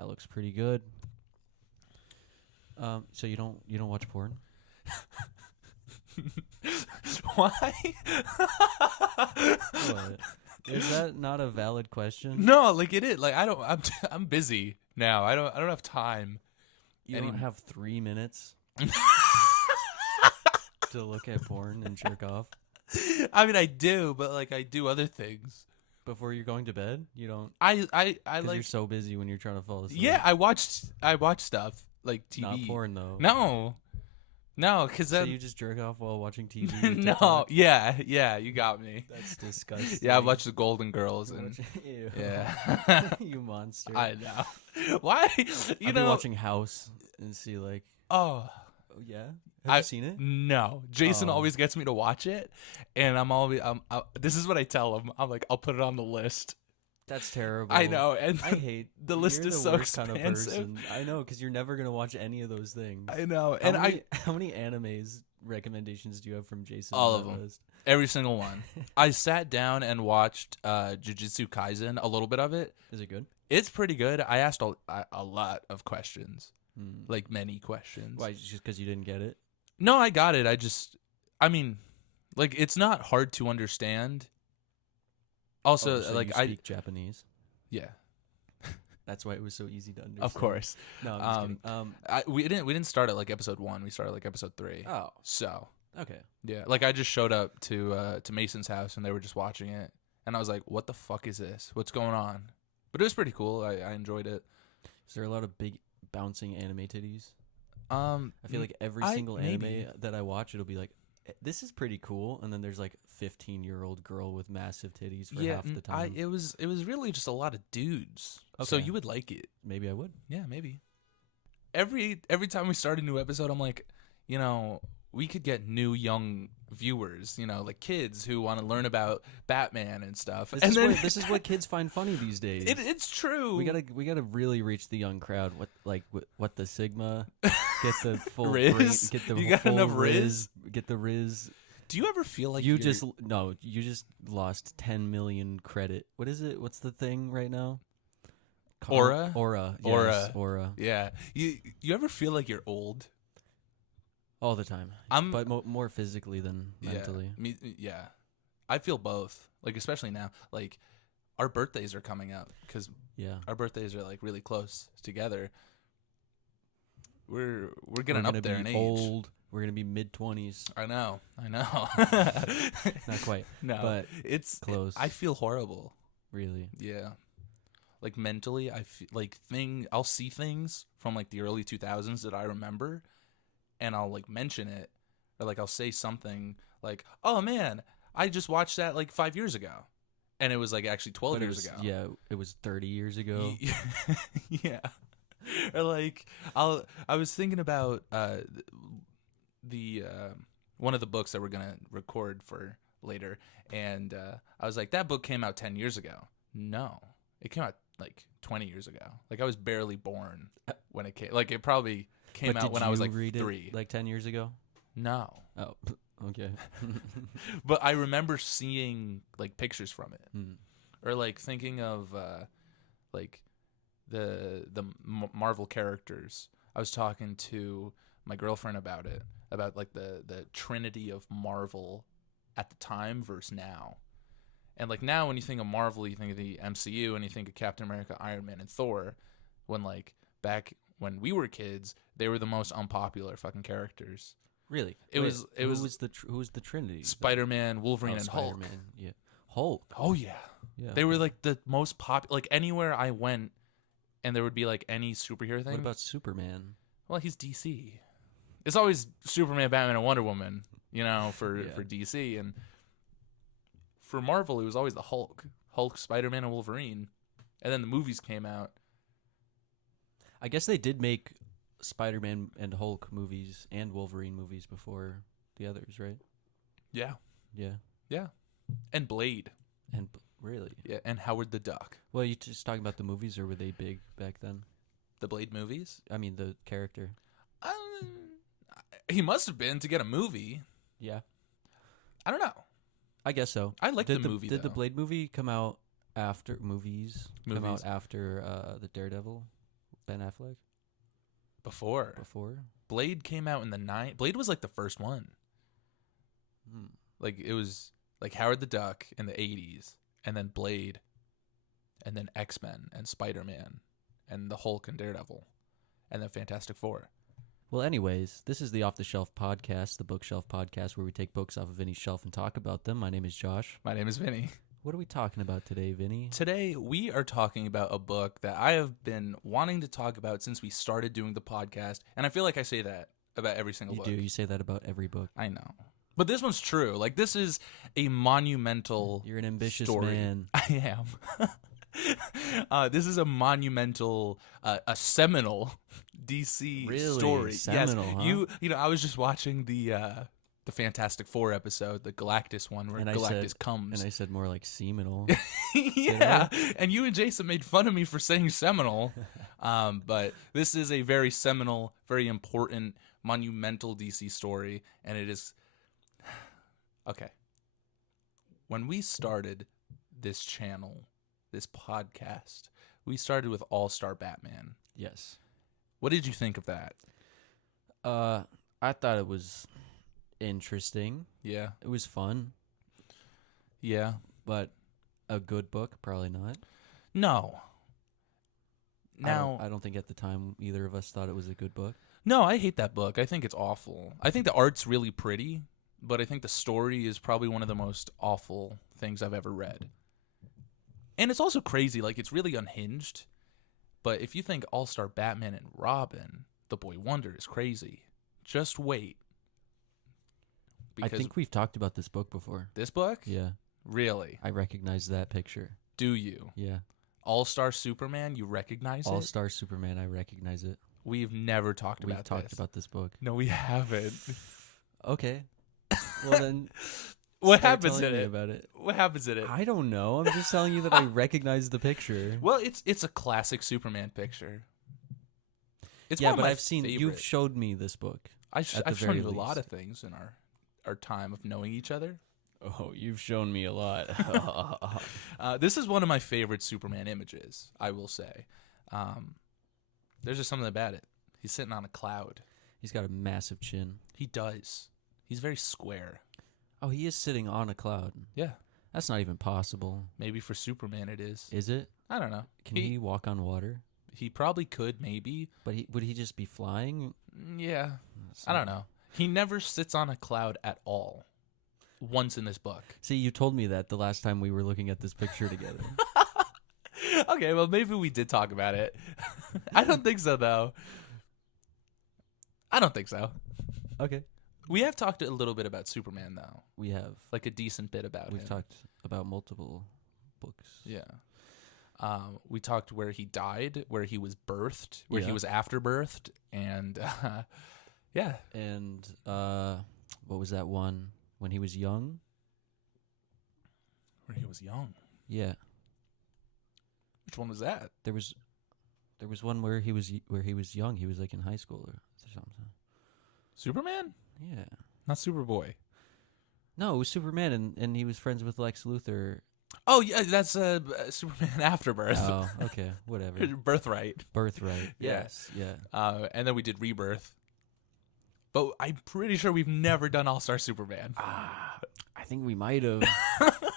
That looks pretty good. So you don't watch porn? Why? What? Is that not a valid question? No, like it is. Like I'm busy now. I don't have time. You don't have 3 minutes to look at porn and jerk off I mean, I do, but like I do other things. before you're going to bed? You don't. I 'Cause like you're so busy when you're trying to fall asleep. yeah. I watch stuff like TV. Not porn though. No, because So then you just jerk off while watching TV? or no, TikTok? yeah, you got me. That's disgusting. Yeah, I watched the Golden Girls You and watch- Ew. yeah. You monster. I know. Why? You I've know. been watching House and see like, Oh. oh yeah, have you seen it? No. Jason Oh. always gets me to watch it, and I'm always this is what I tell him. I'm like, I'll put it on the list. That's terrible. I know, and I hate the list you're is the so worst kind of expansive. person. I know, because you're never gonna watch any of those things. I know, How and many, how many animes recommendations do you have from Jason? All on of that them. list? Every single one. I sat down and watched Jujutsu Kaisen, a little bit of it. Is it good? It's pretty good. I asked a lot of questions, Hmm. like many questions. Why? Just because you didn't get it? No, I got it. I mean, like it's not hard to understand. Also, Oh, so like you I speak Japanese. yeah, That's why it was so easy to understand. of course. No, I'm just kidding. We didn't start at like episode 1. We started like episode 3. Oh, So okay. yeah, like I just showed up to Mason's house and they were just watching it, and I was like, "What the fuck is this? What's going on?" But it was pretty cool. I enjoyed it. Is there a lot of big bouncing anime titties? I I feel like every single anime that I watch, it'll be like, this is pretty cool, and then there's like 15-year-old girl with massive titties for half the time. it was really just a lot of dudes. So Okay. you would like it. Maybe I would. Yeah, maybe. Every time we start a new episode, I'm like, you know, we could get new young viewers, you know, like kids who want to learn about Batman and stuff. This is what kids find funny these days. It's true. We gotta really reach the young crowd. What the Sigma? Get the full Riz? brain, get the You got full enough Riz? Get the Riz. Do you ever feel like You just lost 10 million credit. What is it? What's the thing right now? Aura? Aura. Aura. Yes, Aura. Yeah. You ever feel like you're old? All the time. I'm But more physically than mentally. Yeah. I feel both. Like especially now, like our birthdays are coming up cuz Yeah. our birthdays are like really close together. We're We're getting gonna up there be in age. old. We're gonna be mid-20s. I know. Not quite. No, but it's close. I feel horrible. Really. Yeah, like mentally, I feel like I'll see things from like the early 2000s that I remember, and I'll like mention it, or like I'll say something like, "Oh man, I just watched that like 5 years ago," and it was like actually 12 But it years was- ago. Yeah, it was 30 years ago. Yeah. Or like I was thinking about the one of the books that we're gonna record for later, and I was like, that book came out 10 years ago. No, it came out like 20 years ago. Like I was barely born when it came. Like it probably came But out did when I was you like read 3. it like 10 years ago? No, Oh, okay. but I remember seeing like pictures from it, Hmm. or like thinking of like the Marvel characters. I was talking to my girlfriend about it, about like the trinity of Marvel at the time versus now. And like now when you think of Marvel, you think of the MCU and you think of Captain America, Iron Man, and Thor. When like back when we were kids, they were the most unpopular fucking characters. Really? Who was the Trinity? Spider-Man, Wolverine, and Hulk. Spider-Man. Yeah. Hulk. Oh yeah. Yeah. They were like the most popular. Like anywhere I went, and there would be like any superhero thing. What about Superman? Well, he's DC. It's always Superman, Batman, and Wonder Woman. You know, for DC, and for Marvel, it was always the Hulk, Spider-Man, and Wolverine. And then the movies came out. I guess they did make Spider-Man and Hulk movies and Wolverine movies before the others, right? Yeah, Yeah. and Blade. And really? Yeah, and Howard the Duck. Well, you just talking about the movies, or were they big back then? The Blade movies. I mean, the character. He must have been to get a movie. Yeah. I don't know. I guess so. I like the movie. Did the though. Blade movie come out after come out Movies. after the Daredevil Ben Affleck? Before. Blade came out in the Blade was like the first one. Like it was like Howard the Duck in the 80s, and then Blade, and then X-Men and Spider-Man, and the Hulk and Daredevil, and then Fantastic Four. Well, anyways, this is the Off the Shelf podcast, the bookshelf podcast where we take books off of Vinny's shelf and talk about them. My name is Josh. My name is Vinny. What are we talking about today, Vinny? Today, we are talking about a book that I have been wanting to talk about since we started doing the podcast, and I feel like I say that about every single book. You do. You say that about every book. I know. But this one's true. Like, this is a monumental You're an ambitious story. man. I am. This is a monumental, a seminal DC story. Seminal, yes, huh? You know, I was just watching the Fantastic Four episode, the Galactus one, where Galactus comes. And I said more like seminal. Yeah, and you and Jason made fun of me for saying seminal. But this is a very seminal, very important, monumental DC story, and it is... Okay. When we started this channel, this podcast, we started with All-Star Batman. Yes. What did you think of that? I thought it was interesting. Yeah. It was fun. Yeah. But a good book? Probably not. No. Now, I don't think at the time either of us thought it was a good book. No, I hate that book. I think it's awful. I think the art's really pretty, but I think the story is probably one of the most awful things I've ever read. And it's also crazy. Like, it's really unhinged. But if you think All-Star Batman and Robin, the Boy Wonder, is crazy, just wait. Because I think we've talked about this book before. This book? Yeah. Really? I recognize that picture. Do you? Yeah. All-Star Superman, you recognize it? All-Star Superman, I recognize it. We've never talked about this. We've talked about this book. No, we haven't. Okay. Well, then... What happens in it? About it? What happens in it? I don't know. I'm just telling you that I recognize the picture. Well, it's a classic Superman picture. It's yeah, one of but my I've seen... favorite. You've showed me this book. I've shown you a lot of things in our time of knowing each other. Oh, you've shown me a lot. This is one of my favorite Superman images, I will say. There's just something about it. He's sitting on a cloud. He's got a massive chin. He does. He's very square. Oh, he is sitting on a cloud. Yeah. That's not even possible. Maybe for Superman it is. Is it? I don't know. Can he walk on water? He probably could, maybe. But would he just be flying? Yeah. I don't know. He never sits on a cloud at all. Once in this book. See, you told me that the last time we were looking at this picture together. Okay, well, maybe we did talk about it. I don't think so, though. I don't think so. Okay. We have talked a little bit about Superman, though. We have. Like a decent bit about We've talked about multiple books. Yeah. We talked where he died, where he was birthed, where he was afterbirthed, and yeah. And what was that one? When he was young? Where he was young? Yeah. Which one was that? There was one where he was young. He was like in high school or something. Superman? Yeah. Not Superboy. No, it was Superman, and he was friends with Lex Luthor. Oh, yeah, that's Superman Afterbirth. Oh, okay, whatever. Birthright. Yes, yeah. And then we did Rebirth. But I'm pretty sure we've never done All-Star Superman. I think we might have.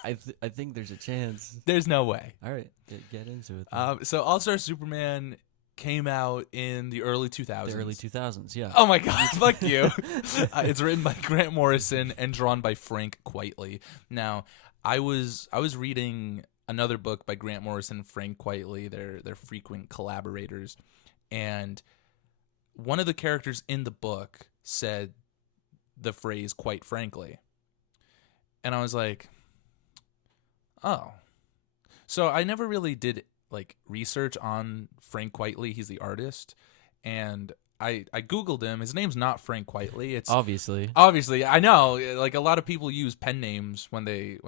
I think there's a chance. There's no way. All right, get into it. So All-Star Superman came out in the early 2000s. The early 2000s, yeah. Oh my God, fuck you. It's written by Grant Morrison and drawn by Frank Quitely. Now, I was reading another book by Grant Morrison and Frank Quitely. They're frequent collaborators, and one of the characters in the book said the phrase "quite frankly," and I was like, "Oh." So I never really did like research on Frank Quitely. He's the artist, and I googled him. His name's not Frank Quitely. It's obviously I know. Like a lot of people use pen names when they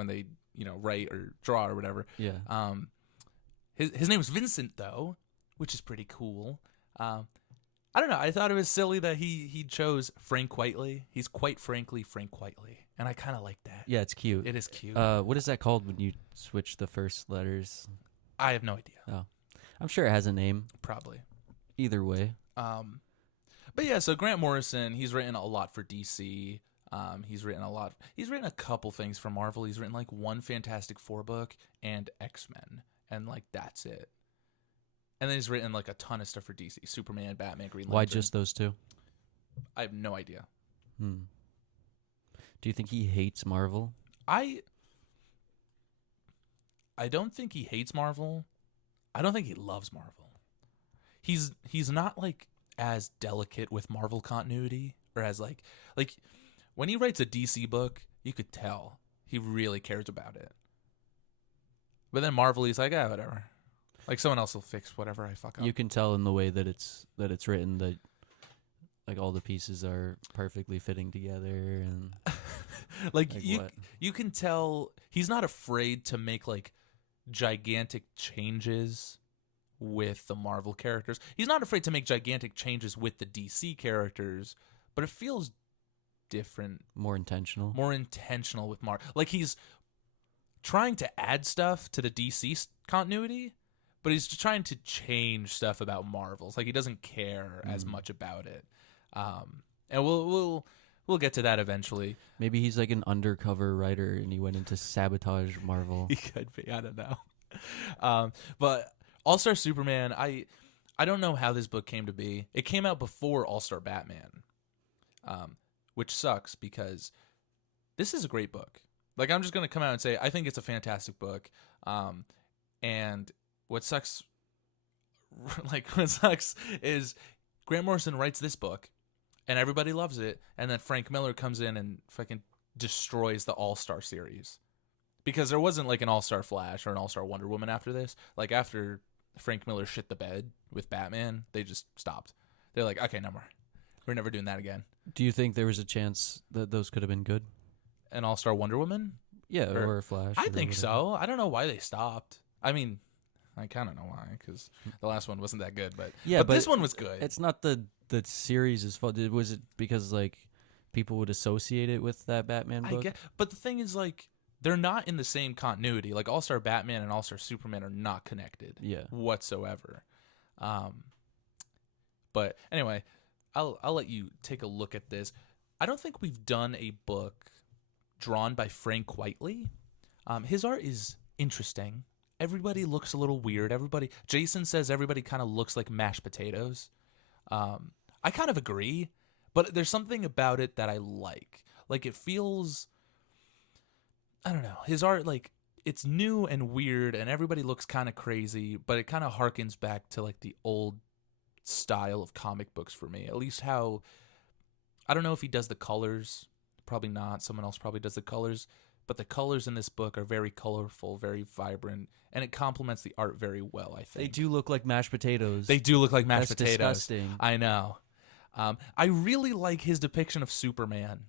write or draw or whatever. Yeah. His name was Vincent though, which is pretty cool. I don't know. I thought it was silly that he chose Frank Quitely. He's quite frankly Frank Quitely, and I kind of like that. Yeah, it's cute. It is cute. What is that called when you switch the first letters? I have no idea. Oh, I'm sure it has a name. Probably. Either way. But yeah, so Grant Morrison, he's written a lot for DC. He's written a couple things for Marvel. He's written like one Fantastic Four book and X-Men, and like that's it. And then he's written like a ton of stuff for DC: Superman, Batman, Green Lantern. Why just those two? I have no idea. Do you think he hates Marvel? I don't think he hates Marvel. I don't think he loves Marvel. He's not like as delicate with Marvel continuity, or as like when he writes a DC book, you could tell he really cares about it. But then Marvel, he's like, whatever. Like someone else will fix whatever I fuck up. You can tell in the way that it's written that like all the pieces are perfectly fitting together, and like you can tell he's not afraid to make like gigantic changes with the Marvel characters. He's not afraid to make gigantic changes with the DC characters, but it feels different, more intentional with Marvel. Like he's trying to add stuff to the DC continuity, but he's just trying to change stuff about Marvel's. Like he doesn't care as much about it. And we'll get to that eventually. Maybe he's like an undercover writer and he went into sabotage Marvel. He could be. I don't know. But All-Star Superman, I don't know how this book came to be. It came out before All-Star Batman, which sucks because this is a great book. Like, I'm just going to come out and say I think it's a fantastic book. And what sucks is Grant Morrison writes this book and everybody loves it, and then Frank Miller comes in and fucking destroys the All-Star series. Because there wasn't like an All-Star Flash or an All-Star Wonder Woman after this. Like after Frank Miller shit the bed with Batman, they just stopped. They're like, okay, no more. We're never doing that again. Do you think there was a chance that those could have been good? An All-Star Wonder Woman? Yeah, or a Flash. I think so. I don't know why they stopped. I mean, I kind of know why, because the last one wasn't that good. But this one was good. It's not the series' fault. Was it because like people would associate it with that Batman book? But the thing is, like, they're not in the same continuity. Like All-Star Batman and All-Star Superman are not connected whatsoever. But anyway, I'll let you take a look at this. I don't think we've done a book drawn by Frank Whiteley. His art is interesting. Everybody looks a little weird. Jason says everybody kind of looks like mashed potatoes. I kind of agree, but there's something about it that I like. Like it feels, I don't know. His art, like, it's new and weird, and everybody looks kind of crazy, but it kind of harkens back to like the old style of comic books for me. At least how, I don't know if he does the colors. Probably not. Someone else probably does the colors. But the colors in this book are very colorful, very vibrant, and it complements the art very well, I think. They do look like mashed potatoes. They do look like mashed potatoes. Disgusting. I know. I really like his depiction of Superman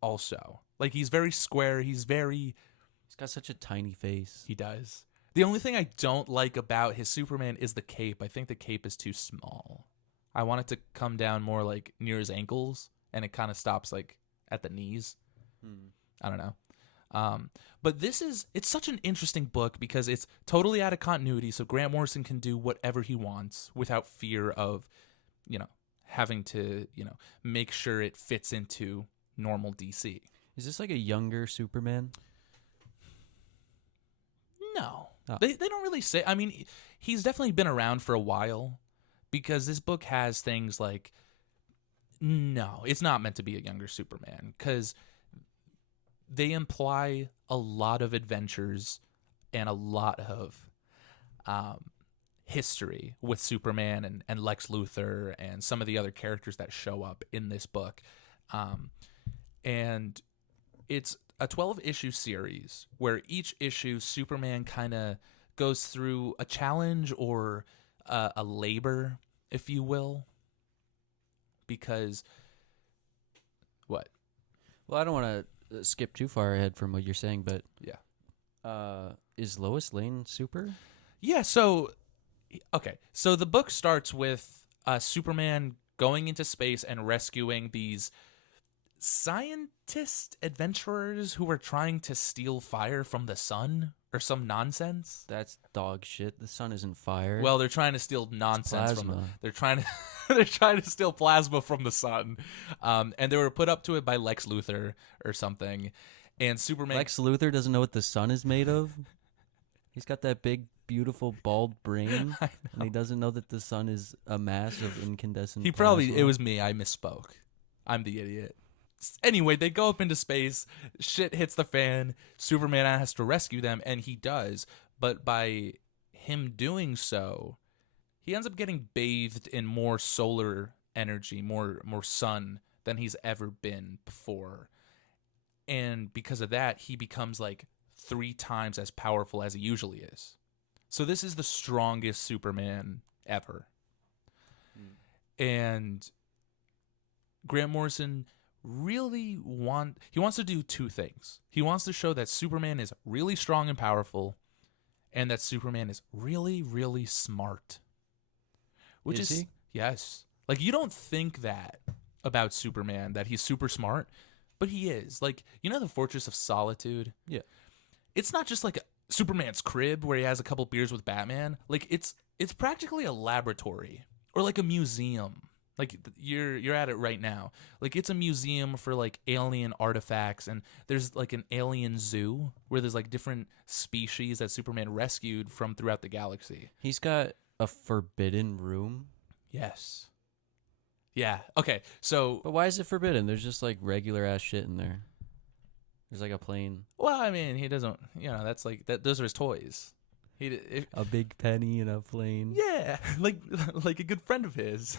also. Like, he's very square. He's got such a tiny face. He does. The only thing I don't like about his Superman is the cape. I think the cape is too small. I want it to come down more, like, near his ankles, and it kind of stops, like, at the knees. I don't know. But it's such an interesting book because it's totally out of continuity. So Grant Morrison can do whatever he wants without fear of, having to, make sure it fits into normal DC. Is this like a younger Superman? No. Oh. They don't really say. I mean, he's definitely been around for a while because this book has things like, no, it's not meant to be a younger Superman because they imply a lot of adventures and a lot of history with Superman and Lex Luthor and some of the other characters that show up in this book. And it's a 12-issue series where each issue Superman kind of goes through a challenge or a labor, if you will. Because what? Well, I don't want to skip too far ahead from what you're saying, but yeah. Is Lois Lane super? Yeah, so the book starts with Superman going into space and rescuing these scientist adventurers who were trying to steal fire from the sun or some nonsense. That's dog shit. The sun isn't fire. Well, they're trying to steal nonsense from plasma. They're trying to they're trying to steal plasma from the sun, and they were put up to it by Lex Luthor or something. And Superman. Lex Luthor doesn't know what the sun is made of. He's got that big, beautiful, bald brain, and he doesn't know that the sun is a mass of incandescent. He probably. plasma. It was me. I misspoke. I'm the idiot. Anyway, they go up into space. Shit hits the fan. Superman has to rescue them, and he does. But by him doing so, he ends up getting bathed in more solar energy, more sun than he's ever been before. And because of that, he becomes like 3 times as powerful as he usually is. So this is the strongest Superman ever. And Grant Morrison really wants to do 2 things. He wants to show that Superman is really strong and powerful, and that Superman is really, really smart. Which is he? Yes. Like, you don't think that about Superman, that he's super smart, but he is. Like, you know the Fortress of Solitude? Yeah. It's not just like Superman's crib where he has a couple beers with Batman. Like, it's practically a laboratory or like a museum. Like, you're at it right now. Like, it's a museum for like alien artifacts, and there's like an alien zoo where there's like different species that Superman rescued from throughout the galaxy. He's got a forbidden room. Yes. Yeah. Okay. So, But why is it forbidden? There's just like regular ass shit in there. There's like a plane. well, I mean, he doesn't. That's like that. Those are his toys. A big penny in a plane. Yeah, like a good friend of his.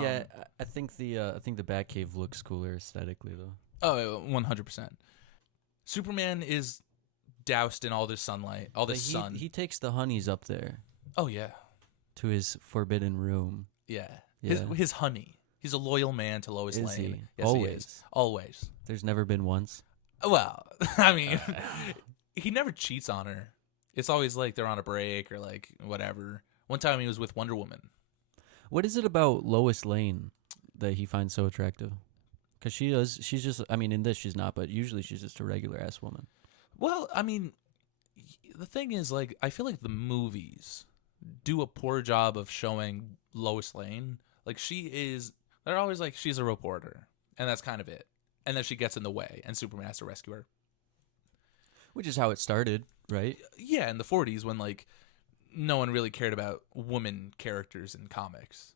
Yeah, I think the Batcave looks cooler aesthetically though. Oh, 100%. Superman is doused in all this sunlight, all this sun. He takes the honeys up there Oh yeah, to his forbidden room. yeah. Yeah. His honey. He's a loyal man to Lois Is Lane. he? Yes, Always. he is. Always. There's never been once. Well, I mean, he never cheats on her. It's always like they're on a break or like whatever. One time he was with Wonder Woman. What is it about Lois Lane that he finds so attractive? Because she's just, I mean, in this she's not, but usually she's just a regular ass woman. Well, I mean, the thing is, like, I feel like the movies do a poor job of showing Lois Lane. Like, they're always like, she's a reporter, and that's kind of it. And then she gets in the way, and Superman has to rescue her. Which is how it started, right? Yeah, in the 40s, when, like, no one really cared about woman characters in comics.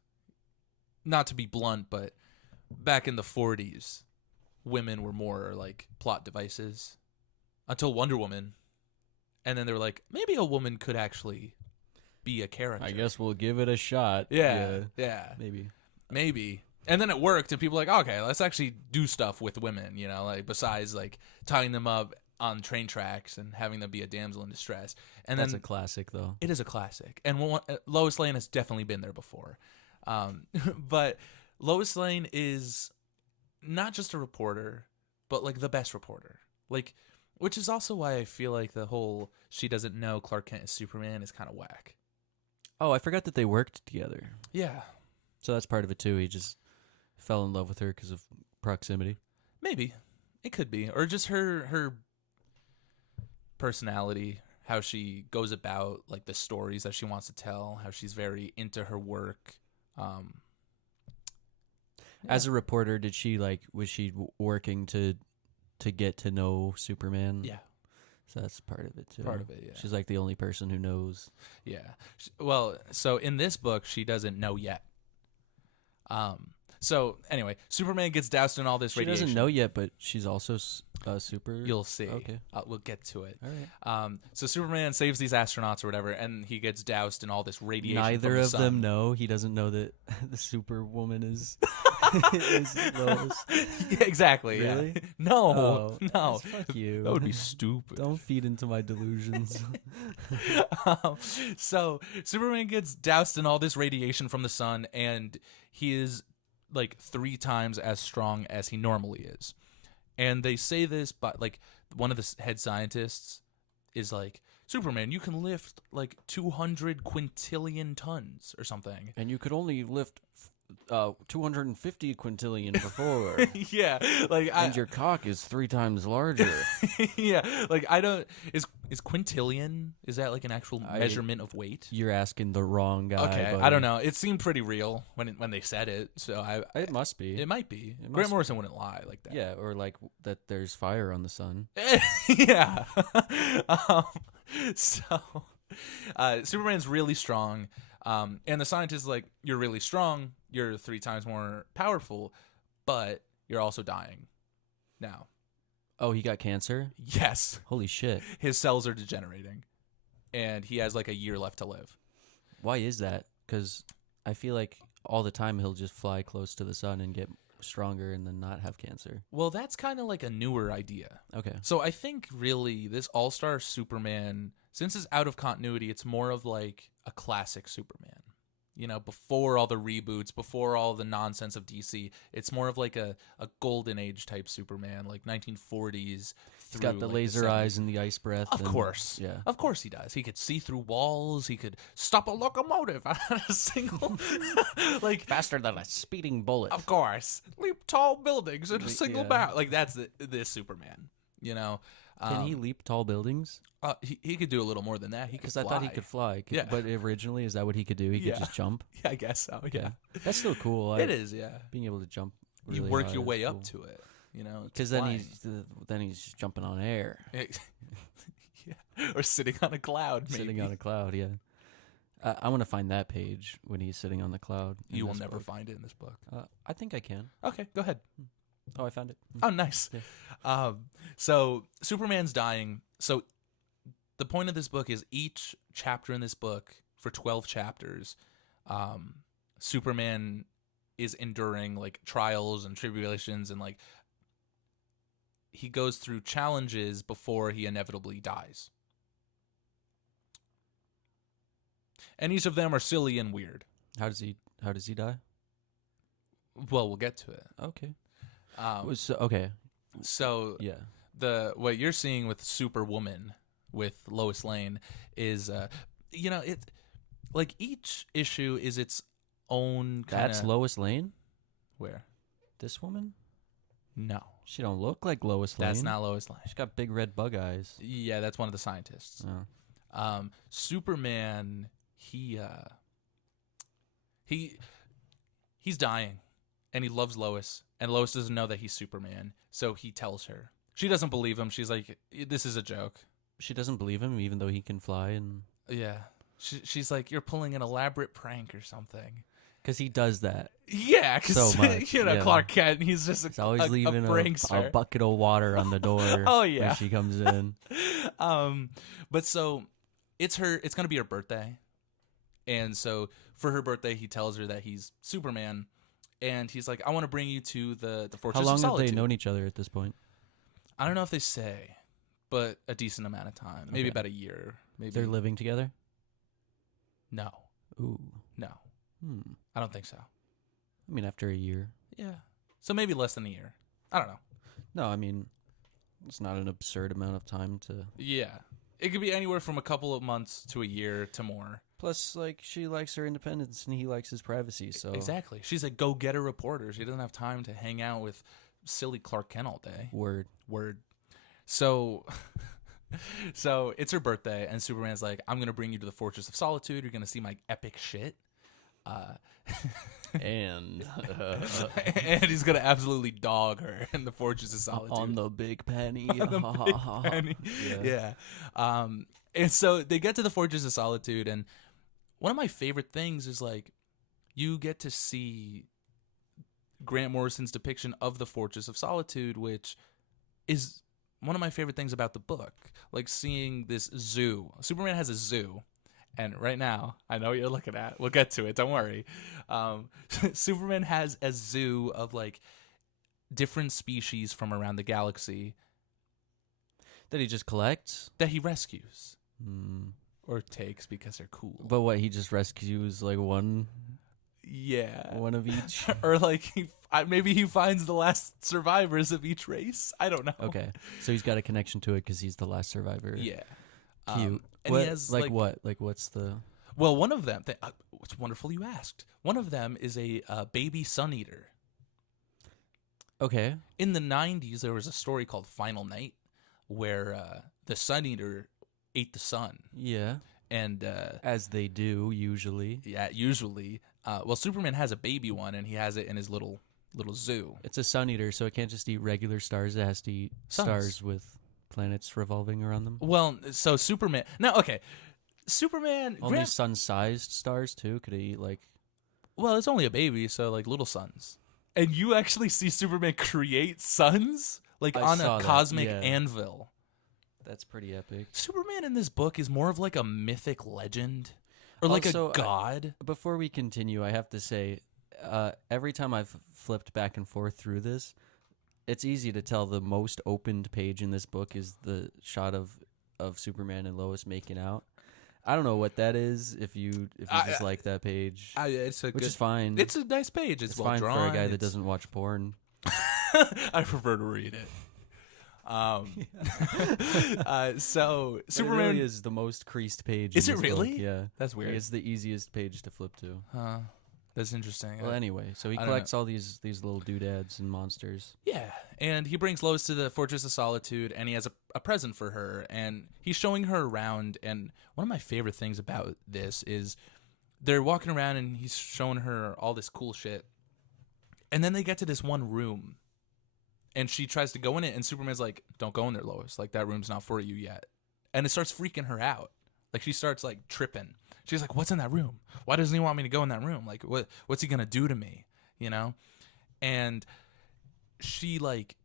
Not to be blunt, but back in the 40s, women were more, like, plot devices. Until Wonder Woman. And then they were like, maybe a woman could actually be a character. I guess we'll give it a shot. Yeah. Maybe. And then it worked, and people were like, okay, let's actually do stuff with women, like, besides, like, tying them up on train tracks and having them be a damsel in distress. And That's then a classic, though. it is a classic. And Lois Lane has definitely been there before. But Lois Lane is not just a reporter, but, like, the best reporter. Like, which is also why I feel like the whole she doesn't know Clark Kent is Superman is kind of whack. Oh, I forgot that they worked together. Yeah. So that's part of it, too. He just fell in love with her because of proximity. Maybe. It could be. Or just her personality, how she goes about, like, the stories that she wants to tell, how she's very into her work. As a reporter, was she working to get to know Superman? Yeah. So that's part of it, too. Part of it, yeah. She's like the only person who knows. Yeah. Well, so in this book, she doesn't know yet. So anyway, Superman gets doused in all this radiation. She doesn't know yet, but she's also super. You'll see. Okay. We'll get to it. All right. So Superman saves these astronauts or whatever, and he gets doused in all this radiation. Neither from the of sun. them know. He doesn't know that the Superwoman is Lois. Yeah, exactly. Really? Yeah. No. Oh, No. fuck you. That would be stupid. Don't feed into my delusions. So Superman gets doused in all this radiation from the sun, and he is like 3 times as strong as he normally is. And they say this, but like one of the head scientists is like, Superman, you can lift like 200 quintillion tons or something. And you could only lift 250 quintillion before. Yeah, like And your cock is 3 times larger. yeah, like I don't is quintillion, is that like an actual measurement of weight? You're asking the wrong guy. Okay, buddy. I don't know. It seemed pretty real when they said it, so It must be. it might be. It Grant must Morrison wouldn't lie like that. Yeah, or like that there's fire on the sun. Yeah. So Superman's really strong, and the scientist is like, you're really strong, you're 3 times more powerful, but you're also dying now. Oh, he got cancer? Yes. Holy shit. His cells are degenerating, and he has like a year left to live. Why is that? Because I feel like all the time he'll just fly close to the sun and get stronger and then not have cancer. Well, that's kind of like a newer idea. Okay. So I think really this All-Star Superman, since it's out of continuity, it's more of like a classic Superman. You know, before all the reboots, before all the nonsense of DC, it's more of like a golden age type Superman, like 1940s. He's got the like laser 70s. eyes and the ice breath. Of course. Yeah. Of course he does. He could see through walls. He could stop a locomotive on a single, like, faster than a speeding bullet. of course, leap tall buildings in a single Yeah. bound. Like, that's this Superman, you know? Can he leap tall buildings? He could do a little more than that. He could Because I thought he could fly. Yeah. But originally, is that what he could do? He Yeah. could just jump? Yeah, I guess so. Yeah. That's still cool. It is, yeah. Being able to jump You really work high your is way cool. up to it, you know? Because then he's jumping on air. Yeah. Or sitting on a cloud, maybe. Sitting on a cloud, yeah. I want to find that page when he's sitting on the cloud. You will never find it in this book. I think I can. Okay, go ahead. Oh, I found it. Oh, nice. Yeah. So Superman's dying. So the point of this book is each chapter in this book, for 12 chapters, Superman is enduring like trials and tribulations, and like he goes through challenges before he inevitably dies. And each of them are silly and weird. How does he die? Well, we'll get to it. Okay. Okay. So Yeah. What you're seeing with Superwoman with Lois Lane is it like each issue is its own kind of. That's Lois Lane? Where? This woman? No. She don't look like Lois Lane. That's not Lois Lane. She's got big red bug eyes. Yeah, that's one of the scientists. Oh. Superman, he's dying, and he loves Lois, and Lois doesn't know that he's Superman, so he tells her. She doesn't believe him. She's like, "This is a joke." She doesn't believe him, even though he can fly, and Yeah. She's like, "You're pulling an elaborate prank or something." because he does that. Yeah, because So much, yeah. Clark Kent, he's just He's always leaving a prankster. bucket of water on the door. Oh, yeah. when she comes in. But so it's gonna be her birthday, and so for her birthday, he tells her that he's Superman, and he's like, "I want to bring you to the Fortress How long of have Solitude." they known each other at this point? I don't know if they say, but a decent amount of time, maybe about a year. Maybe They're living together? No, Ooh. no, Hmm. I don't think so. I mean, after a year. Yeah, so maybe less than a year. I don't know. No, I mean, it's not an absurd amount of time to... Yeah, it could be anywhere from a couple of months to a year to more. Plus, like, she likes her independence and he likes his privacy, so... Exactly. She's a go-getter reporter. She doesn't have time to hang out with silly Clark Kent all day. Word. So, so it's her birthday, and Superman's like, "I'm gonna bring you to the Fortress of Solitude. You're gonna see my epic shit." And... and he's gonna absolutely dog her in the Fortress of Solitude. on the big penny. On the big penny. Yeah. And so they get to the Fortress of Solitude, and one of my favorite things is like you get to see Grant Morrison's depiction of the Fortress of Solitude, which is one of my favorite things about the book. Like seeing this zoo. Superman has a zoo. And right now, I know what you're looking at. We'll get to it. Don't worry. Superman has a zoo of like different species from around the galaxy That he just collects? that he rescues Hmm. or takes because they're cool. But what, he just rescues, like, one Yeah. of each? Or like maybe he finds the last survivors of each race. I don't know. Okay. So he's got a connection to it because he's the last survivor. Yeah. Cute. And What, he has like what? Like, what's the... Well, one of them. It's wonderful you asked. One of them is a baby sun eater. Okay. In the 90s, there was a story called Final Night where the sun eater ate the sun. Yeah. And as they do usually. Yeah, usually. Well, Superman has a baby one, and he has it in his little zoo. It's a sun eater, so it can't just eat regular stars. It has to eat stars with planets revolving around them. Well, so Superman. Now, okay, Superman only sun-sized stars too. Could it eat like? Well, it's only a baby, so like little suns. And you actually see Superman create suns like on a cosmic anvil. That's pretty epic. Superman in this book is more of like a mythic legend or like a god. Before we continue, I have to say, every time I've flipped back and forth through this, it's easy to tell the most opened page in this book is the shot of Superman and Lois making out. I don't know what that is. If you just like that page, which is fine. It's a nice page. It's well fine drawn. For a guy that doesn't watch porn. I prefer to read it. So Superman really is the most creased page. Is it really? Book. Yeah, that's weird. It's the easiest page to flip to. That's interesting. Well, anyway, so he collects all these little doodads and monsters. Yeah, and he brings Lois to the Fortress of Solitude, and he has a present for her, and he's showing her around. And one of my favorite things about this is they're walking around, and he's showing her all this cool shit. And then they get to this one room, and she tries to go in it, and Superman's like, "Don't go in there, Lois. Like, that room's not for you yet." And it starts freaking her out. Like, she starts, like, tripping. She's like, "What's in that room? Why doesn't he want me to go in that room? Like, what's he going to do to me?" You know? And she, like,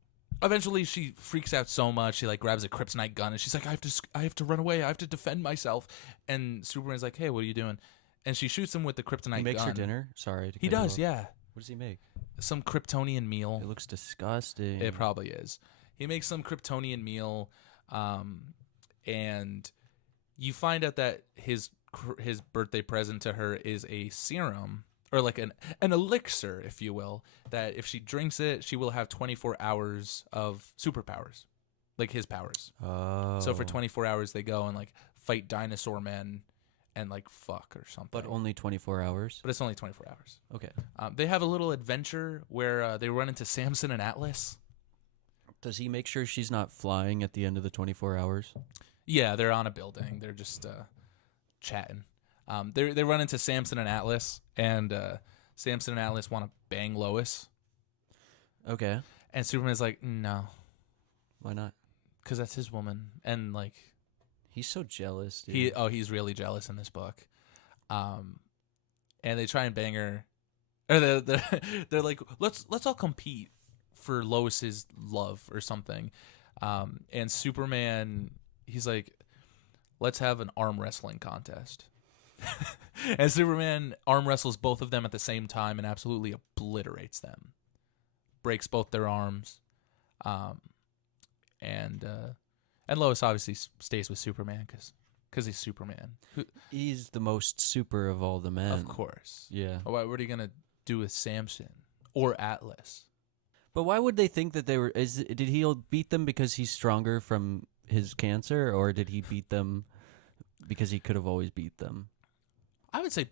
eventually she freaks out so much. She, like, grabs a kryptonite gun, and she's like, I have to run away. I have to defend myself. And Superman's like, "Hey, what are you doing?" And she shoots him with the kryptonite gun. He makes her dinner? Sorry. He does, yeah. What does he make? Some Kryptonian meal. It looks disgusting. It probably is. He makes some Kryptonian meal, and you find out that his birthday present to her is a serum, or like an elixir, if you will, that if she drinks it, she will have 24 hours of superpowers, like his powers. Oh. So for 24 hours, they go and like fight dinosaur men and like fuck or something. But only 24 hours? But it's only 24 hours. Okay. They have a little adventure where they run into Samson and Atlas. Does he make sure she's not flying at the end of the 24 hours? Yeah, they're on a building. They're just chatting. They run into Samson and Atlas, and Samson and Atlas want to bang Lois. Okay. And Superman's like, "No." Why not? Because that's his woman, and like, he's so jealous. Dude. He's really jealous in this book. And they try and bang her. Or they're like, let's all compete for Lois's love or something. And Superman, he's like, "Let's have an arm wrestling contest." And Superman arm wrestles both of them at the same time and absolutely obliterates them. Breaks both their arms. And Lois obviously stays with Superman because he's Superman. He's the most super of all the men. Of course. Yeah. What are you going to do with Samson or Atlas? But why would they think that they were... Did he beat them because he's stronger from his cancer, or did he beat them because he could have always beat them? I would say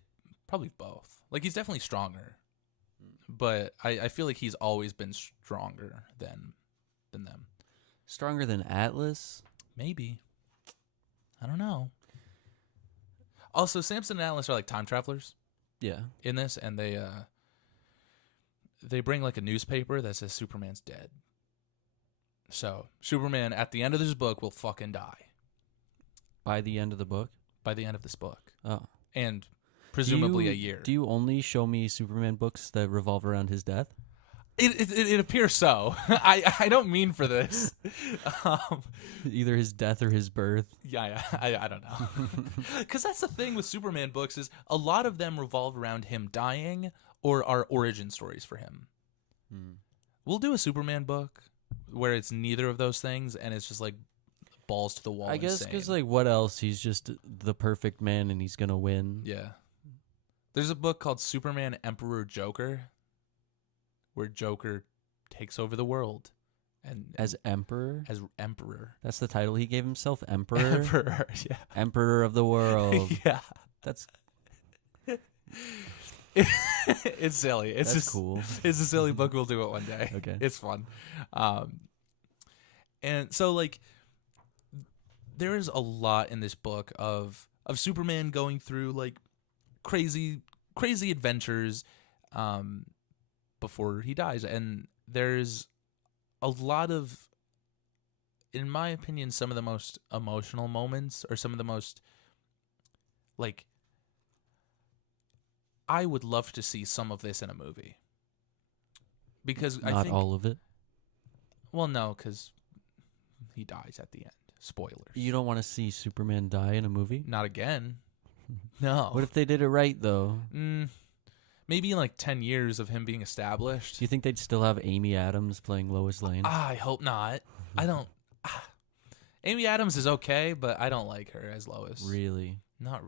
probably both. Like, he's definitely stronger. But I feel like he's always been stronger than them. Stronger than Atlas? Maybe. I don't know. Also, Samson and Atlas are like time travelers. Yeah. In this, and they bring like a newspaper that says Superman's dead. So Superman at the end of this book will fucking die. By the end of the book? By the end of this book. Oh. And presumably a year. Do you only show me Superman books that revolve around his death? It appears so. I don't mean for this. Either his death or his birth. Yeah, I don't know. Because that's the thing with Superman books is a lot of them revolve around him dying or are origin stories for him. We'll do a Superman book where it's neither of those things and it's just like balls to the wall. I guess because like what else? He's just the perfect man and he's gonna win. Yeah. There's a book called Superman Emperor Joker, where Joker takes over the world, and as emperor. That's the title he gave himself, Emperor. Emperor, yeah. Emperor of the world. Yeah. That's It's silly. It's That's just cool. It's a silly book. We'll do it one day. Okay. It's fun. And so like there is a lot in this book of Superman going through like crazy adventures before he dies, and there's a lot of, in my opinion, some of the most emotional moments, or some of the most like, I would love to see some of this in a movie, because Not I think all of it. well, no, because he dies at the end. Spoilers. You don't want to see Superman die in a movie? Not again. No. What if they did it right, though? Maybe in like 10 years of him being established. Do you think they'd still have Amy Adams playing Lois Lane? I hope not. I don't. Amy Adams is okay, but I don't like her as Lois. Really? Not.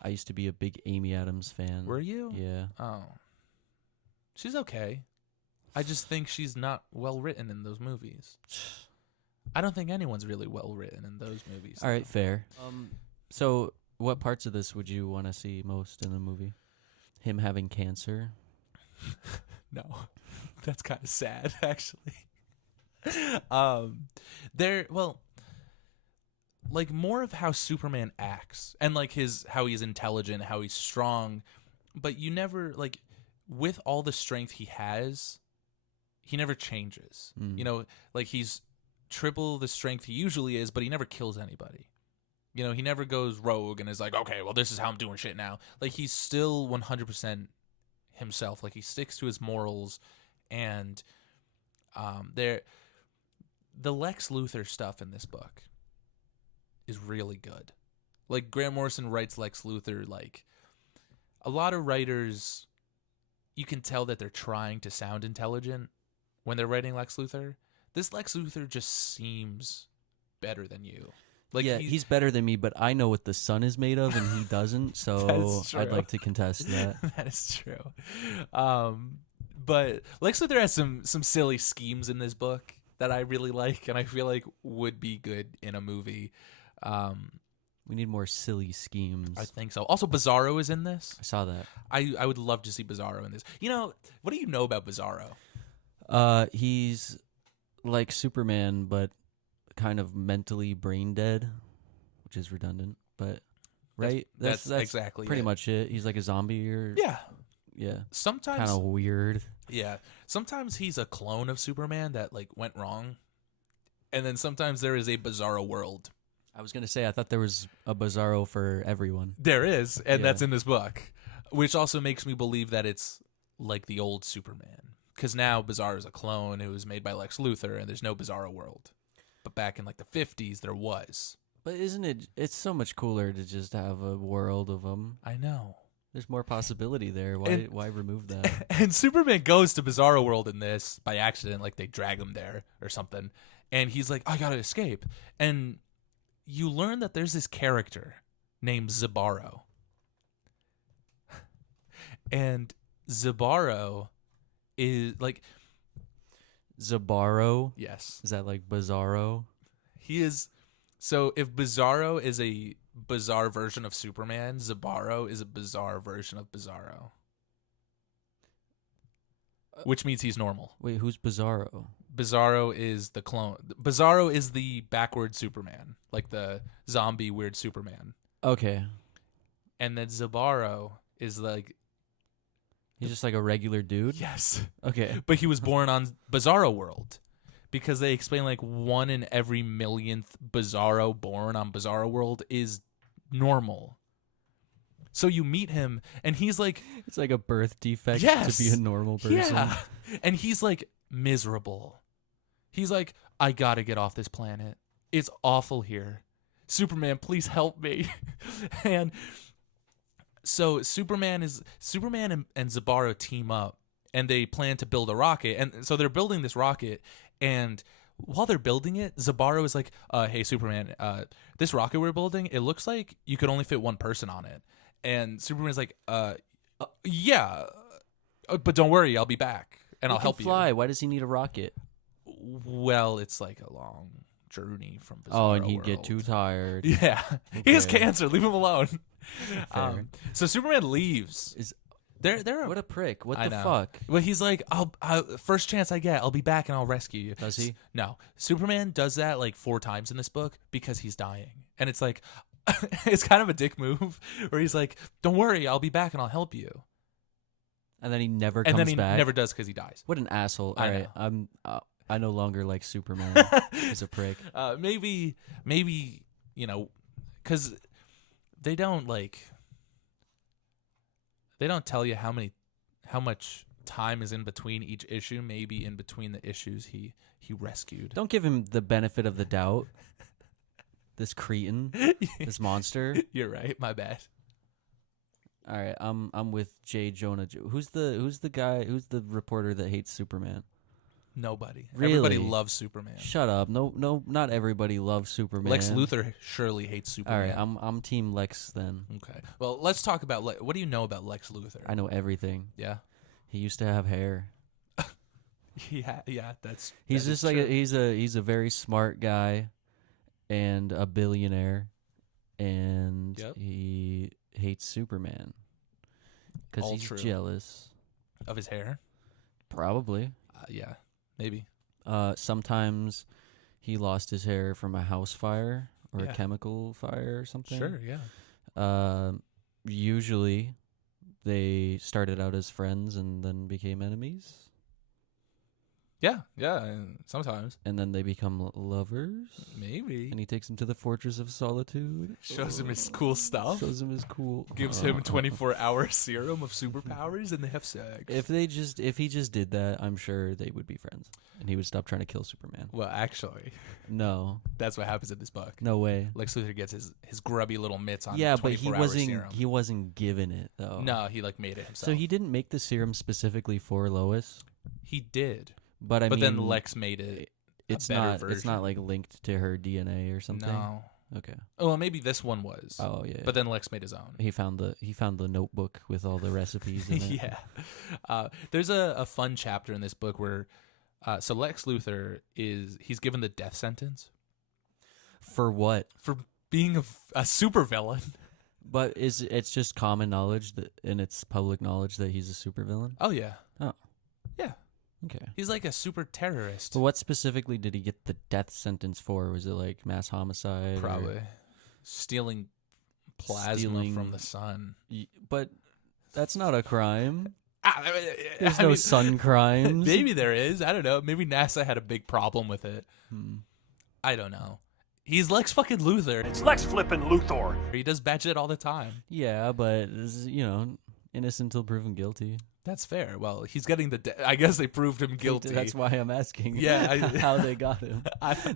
I used to be a big Amy Adams fan. Were you? Yeah. Oh. She's okay. I just think she's not well written in those movies. I don't think anyone's really well written in those movies. All right, fair. So what parts of this would you want to see most in the movie? Him having cancer? No. That's kind of sad, actually. Like more of how Superman acts, and like how he's intelligent, how he's strong, but you never, like, with all the strength he has, he never changes. You know, like he's triple the strength he usually is, but he never kills anybody. You know, he never goes rogue and is like, okay, well, this is how I'm doing shit now. Like, he's still 100% himself. Like, he sticks to his morals, and the Lex Luthor stuff in this book is really good. Like, Grant Morrison writes Lex Luthor, like, a lot of writers, you can tell that they're trying to sound intelligent when they're writing Lex Luthor. This Lex Luthor just seems better than you. Like, yeah, he's better than me, but I know what the sun is made of, and he doesn't, so I'd like to contest that. That is true. But Lex Luthor has some silly schemes in this book that I really like, and I feel like would be good in a movie. We need more silly schemes. I think so. Also, Bizarro is in this. I saw that. I would love to see Bizarro in this. You know, what do you know about Bizarro? He's like Superman, but kind of mentally brain dead, which is redundant, but right? That's exactly pretty much it. He's like a zombie, or yeah. Sometimes kind of weird. Yeah. Sometimes he's a clone of Superman that like went wrong, and then sometimes there is a Bizarro world. I was gonna say, I thought there was a Bizarro for everyone. There is, and Yeah. that's in this book, which also makes me believe that it's like the old Superman, because now Bizarro is a clone who was made by Lex Luthor, and there's no Bizarro world. But back in like the 50s, there was. But isn't it? It's so much cooler to just have a world of them. I know. There's more possibility there. Why remove that? And Superman goes to Bizarro world in this by accident, like they drag him there or something, and he's like, I gotta escape. And you learn that there's this character named Zabaro. And Zabaro is like... Zabaro? Yes. Is that like Bizarro? He is... So if Bizarro is a bizarre version of Superman, Zabaro is a bizarre version of Bizarro. Which means he's normal. Wait, who's Bizarro? Bizarro is the clone. Bizarro is the backward Superman, like the zombie weird Superman. Okay. And then Zabaro is like... He's just like a regular dude? Yes. Okay. But he was born on Bizarro World, because they explain like 1 in every millionth Bizarro born on Bizarro World is normal. So you meet him, and he's like... It's like a birth defect Yes. to be a normal person. Yeah. And he's like miserable. He's like, I gotta get off this planet. It's awful here. Superman, please help me. And so Superman and Zabaro team up, and they plan to build a rocket. And so they're building this rocket, and while they're building it, Zabaro is like, hey, Superman, this rocket we're building, it looks like you could only fit one person on it. And Superman's like, yeah, but don't worry, I'll be back, and I'll help you. Fly. Why does he need a rocket? Well, it's like a long journey from Bizarro Oh, and he'd World. get too tired. Yeah, he has Okay. cancer. Leave him alone. Fair. So Superman leaves. Is They're what a prick. What I the know. fuck? Well, he's like, I'll first chance I get, I'll be back and I'll rescue you. Does he? No, Superman does that like 4 times in this book because he's dying, and it's like, it's kind of a dick move where he's like, "Don't worry, I'll be back and I'll help you," And then he never and comes then he back. never does because he dies. What an asshole. I All right, know. I no longer like Superman. He's a prick. Maybe because they don't tell you how much time is in between each issue. Maybe in between the issues he rescued. Don't give him the benefit of the doubt. This cretin, this monster. You're right. My bad. All right, I'm with J. Jonah. Who's the guy? Who's the reporter that hates Superman? Nobody. Really? Everybody loves Superman. Shut up. No, not everybody loves Superman. Lex Luthor surely hates All Superman. right, I'm Team Lex then. Okay. Well, let's talk about what do you know about Lex Luthor? I know everything. Yeah. He used to have hair. Yeah. That's. He's that just is like true. he's a very smart guy, and a billionaire, and Yep. he hates Superman because All he's true. jealous. Of his hair. Probably. Yeah. Maybe. Sometimes he lost his hair from a house fire or Yeah. a chemical fire or something. Sure. Yeah. Usually they started out as friends and then became enemies, Yeah. And sometimes. and then they become lovers. Maybe. And he takes him to the Fortress of Solitude. Shows him his cool stuff. Shows him his cool. Gives him 24-hour serum of superpowers, and they have sex. If he just did that, I'm sure they would be friends, and he would stop trying to kill Superman. Well, actually, No, that's what happens in this book. no way. Lex Luthor gets his grubby little mitts on. Yeah, but he 24-hour serum. wasn't given it though. No, he made it himself. So he didn't make the serum specifically for Lois, He did, but I but mean, then Lex made it. it's better not version. like linked to her DNA or something. No. Okay. Oh, well, maybe this one was. Oh yeah. But then Lex made his own. he found the notebook with all the recipes in it. Yeah. There's a fun chapter in this book where, so Lex Luthor he's given the death sentence For what? for being a supervillain. But it's just common knowledge and it's public knowledge that he's a supervillain? Oh yeah. Oh. Yeah. Okay. He's like a super terrorist. But what specifically did he get the death sentence for? Was it like mass homicide? or- Probably stealing plasma Stealing- from the sun. But that's not a crime. There's There's no sun crimes. Maybe there is. I don't know. Maybe NASA had a big problem with it. I don't know. He's Lex fucking Luthor. It's Lex flippin' Luthor. He does bad shit all the time. Yeah, but innocent until proven guilty. That's fair. Well, he's getting I guess they proved him guilty. That's why I'm asking. Yeah, how they got him.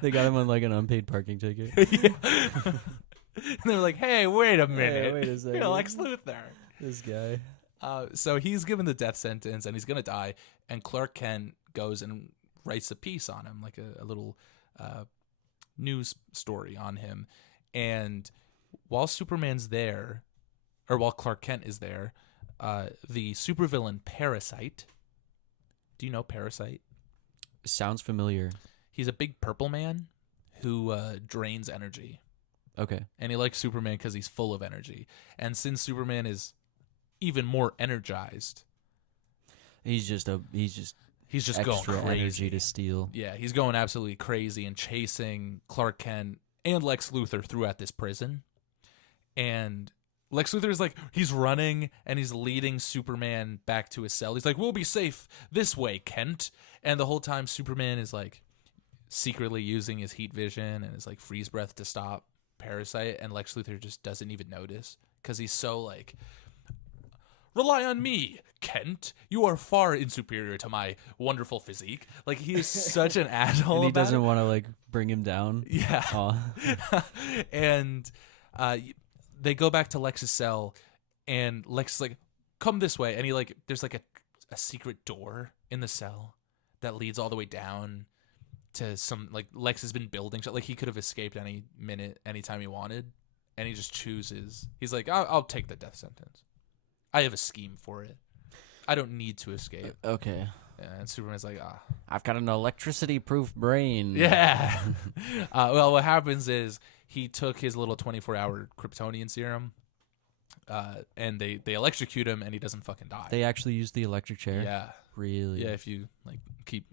They got him on like an unpaid parking ticket. And they're like, "Hey, wait a minute. wait a second. You're Lex Luthor." This guy. So he's given the death sentence and he's gonna die. And Clark Kent goes and writes a piece on him, like a little news story on him. And while Superman's there, or while Clark Kent is there, the supervillain Parasite. Do you know Parasite? Sounds familiar. He's a big purple man who drains energy. Okay. And he likes Superman because he's full of energy. And since Superman is even more energized, He's just going extra crazy energy to steal. Yeah, he's going absolutely crazy and chasing Clark Kent and Lex Luthor throughout this prison. And Lex Luthor is like, he's running and he's leading Superman back to his cell. He's like, "We'll be safe this way, Kent." And the whole time Superman is like secretly using his heat vision and his like freeze breath to stop Parasite. And Lex Luthor just doesn't even notice because he's so like, "Rely on me, Kent. You are far inferior to my wonderful physique." Like, he is such an asshole. And he about doesn't it. want to like bring him down. Yeah. Aw. And they go back to Lex's cell, and Lex is like, "Come this way." And he like, there's like a secret door in the cell that leads all the way down to some, like, Lex has been building like he could have escaped any minute, anytime he wanted, and he just chooses. He's like, I'll take the death sentence. I have a scheme for it. I don't need to escape. Okay. and Superman's like, I've got an electricity-proof brain. yeah. Well, what happens is he took his little 24-hour Kryptonian serum, and they electrocute him, and he doesn't fucking die. They actually use the electric chair? Yeah. Really? Yeah, if you like keep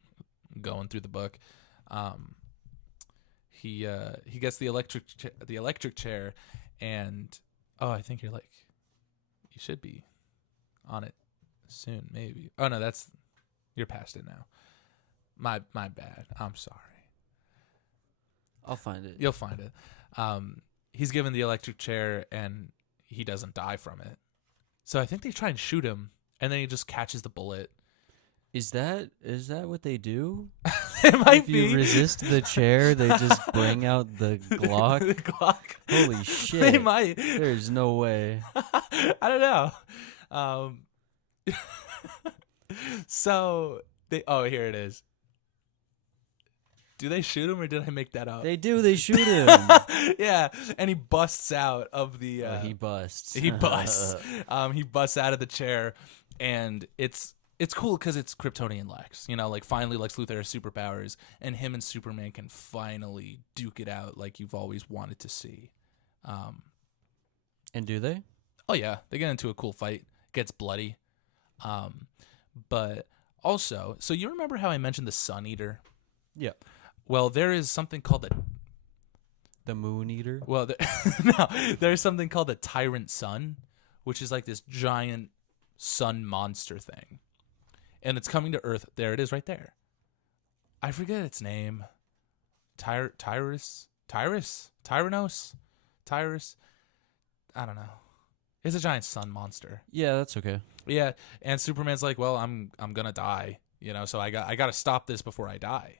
going through the book. He gets the electric chair, and I think you should be on it soon, maybe. Oh no, you're past it now. My bad. I'm sorry. I'll find it. You'll find it. He's given the electric chair, and he doesn't die from it. So I think they try and shoot him, and then he just catches the bullet. Is that what they do? It might if you resist the chair, they just bring out the Glock. The Glock. Holy shit! They might. There's no way. I don't know. So they. Oh, here it is. Do they shoot him, or did I make that up? They do. They shoot him. Yeah, and he busts out of the. He busts. He busts. He busts out of the chair, and it's cool because it's Kryptonian Lex. Like finally Lex Luthor has superpowers, and him and Superman can finally duke it out like you've always wanted to see. And do they? Oh yeah, they get into a cool fight. Gets bloody. But also, so you remember how I mentioned the Sun Eater? Yeah. Well, there is something called the Moon Eater. Well, no, there's something called the Tyrant Sun, which is like this giant sun monster thing, and it's coming to Earth. There it is, right there. I forget its name. Tyrus. I don't know. It's a giant sun monster. Yeah, that's okay. Yeah, and Superman's like, well, I'm gonna die, so I got to stop this before I die.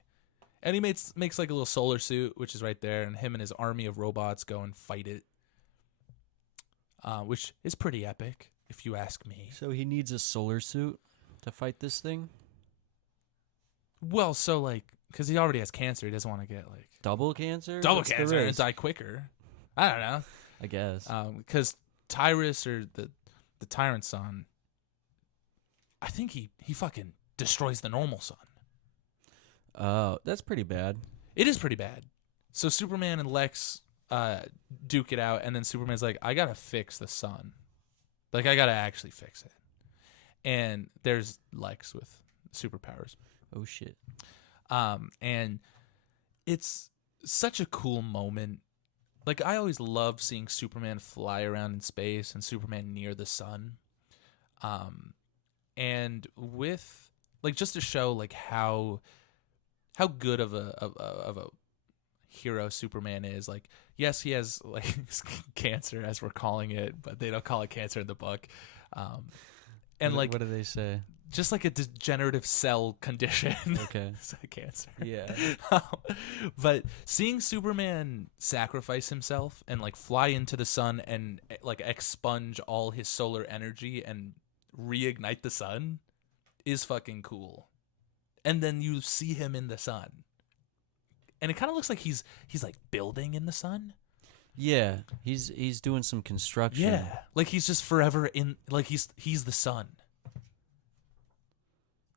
And he makes like a little solar suit, which is right there, and him and his army of robots go and fight it, which is pretty epic, if you ask me. So he needs a solar suit to fight this thing? Well, so because he already has cancer, he doesn't want to get double cancer? Double cancer and die quicker. I don't know. I guess. Because Tyrus, or the Tyrant Sun, I think he fucking destroys the normal sun. Oh, that's pretty bad. It is pretty bad. So Superman and Lex duke it out, and then Superman's like, I gotta fix the sun. I gotta actually fix it. And there's Lex with superpowers. Oh shit. And it's such a cool moment. I always love seeing Superman fly around in space and Superman near the sun. And with just to show how good of a hero Superman is. Yes, he has cancer, as we're calling it, but they don't call it cancer in the book. And what do they say? Just a degenerative cell condition. Okay. It's cancer. Yeah. But seeing Superman sacrifice himself and fly into the sun and expunge all his solar energy and reignite the sun is fucking cool. And then you see him in the sun, and it kind of looks like he's building in the sun. Yeah, he's doing some construction. Yeah, he's just forever in. He's the sun.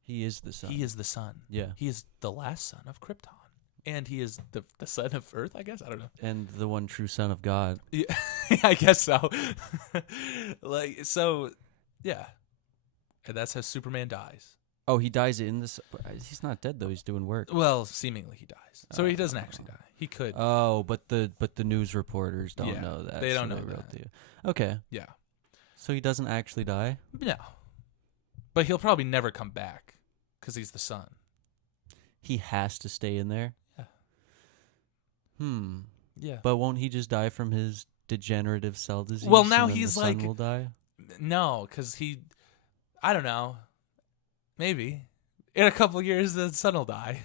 He is the sun. He is the sun. Yeah, he is the last son of Krypton, and he is the son of Earth. I guess I don't know. And the one true son of God. Yeah, I guess so. So, yeah, and that's how Superman dies. Oh, he dies in this. He's not dead though. He's doing work. Well, seemingly he dies. So he doesn't actually die. He could. Oh, but the news reporters don't know that. They don't so know wrote that. Okay. Yeah. So he doesn't actually die? No. But he'll probably never come back because he's the sun. He has to stay in there? Yeah. Yeah. But won't he just die from his degenerative cell disease? Well, now and then he's the sun will die? No, because I don't know. Maybe. In a couple of years, the sun will die.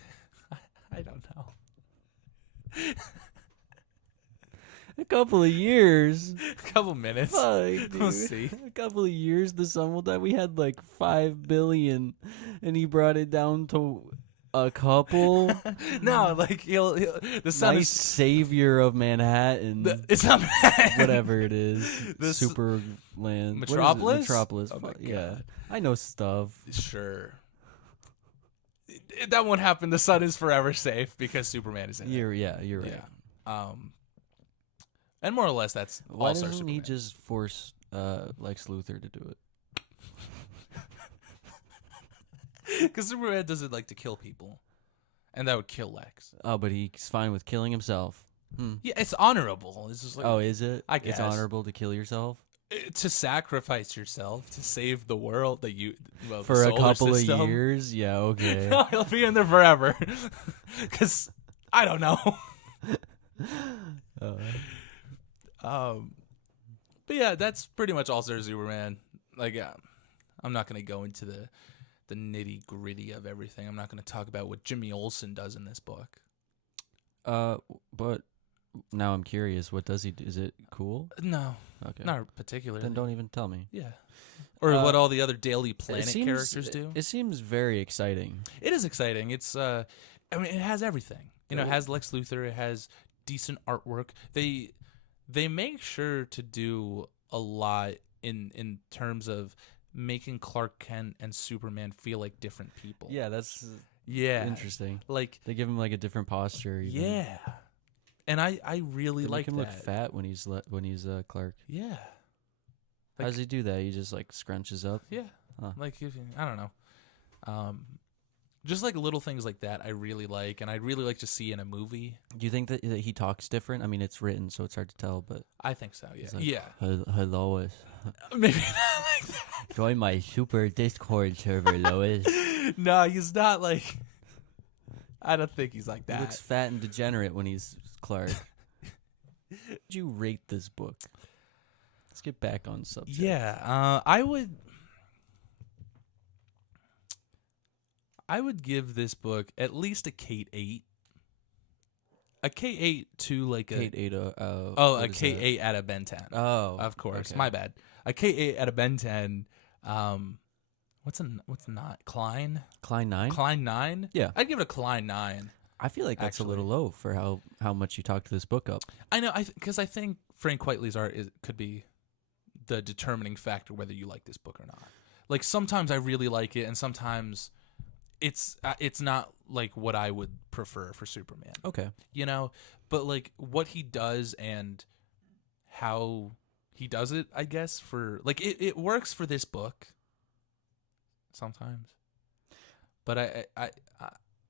I don't know. A couple of years. A couple minutes. Fuck, dude. We'll see. A couple of years, the sun will die. We had 5 billion, and he brought it down to a couple. No, he'll the sun nice is savior of Manhattan. It's not Manhattan. Whatever it is. Superland. Metropolis? Metropolis. Oh my Yeah. God. I know stuff. Sure. that won't happen. The sun is forever safe because Superman is in it. You're right. Yeah. And more or less, that's Why All-Star doesn't he Superman. just force Lex Luthor to do it? Because Superman doesn't like to kill people, and that would kill Lex. Oh, but he's fine with killing himself. Yeah, it's honorable. It's just like, Oh, is it? I It's guess. honorable to kill yourself To sasacrifice yourself to save the world that you for the a solar couple system. of years. Yeah, okay. No, he'll be in there forever. Because I don't know. But yeah, that's pretty much All-Star Superman. Like, I'm not gonna go into the nitty gritty of everything. I'm not gonna talk about what Jimmy Olsen does in this book. But now I'm curious. What does he do? Is it cool? No, Okay. not particularly. Then don't even tell me. Yeah. Or what all the other Daily Planet seems- characters do. It seems very exciting. It is exciting. It's I mean, it has everything. You know, it has Lex Luthor. It has decent artwork. They make sure to do a lot in terms of making Clark Kent and Superman feel like different people. Yeah, that's interesting. Like, They give him like a different posture. Even. yeah. And I really They like make him that. look fat when he's Clark. Yeah. How does he do that? He just like scrunches up. Yeah. Huh. Like, I don't know. Just like little things like that I really like, and I'd really like to see in a movie. Do you think that he talks different? I mean, it's written, so it's hard to tell. But I think so, yeah. he's like, Yeah. Hello, Maybe not like that. join my super Discord server, Lois. No, he's not like... I don't think he's like He that. looks fat and degenerate when he's Clark. Would you rate this book? Let's get back on subject. Yeah, I would give this book at least a K8. A K8 to like Kate Ada. a what is that? K8 out of Ben 10. Oh, Of course, okay. my bad. A K8 out of Ben 10. What's not Klein? Klein 9? Klein 9? Yeah. I'd give it a Klein 9. I feel like that's a little Actually. low for how much you talked this book up. I know, because I think Frank Quitely's art could be the determining factor whether you like this book or not. Like, sometimes I really like it, and sometimes it's not like what I would prefer for Superman. Okay. You know, but like what he does and how he does it, I guess, for like it works for this book sometimes. But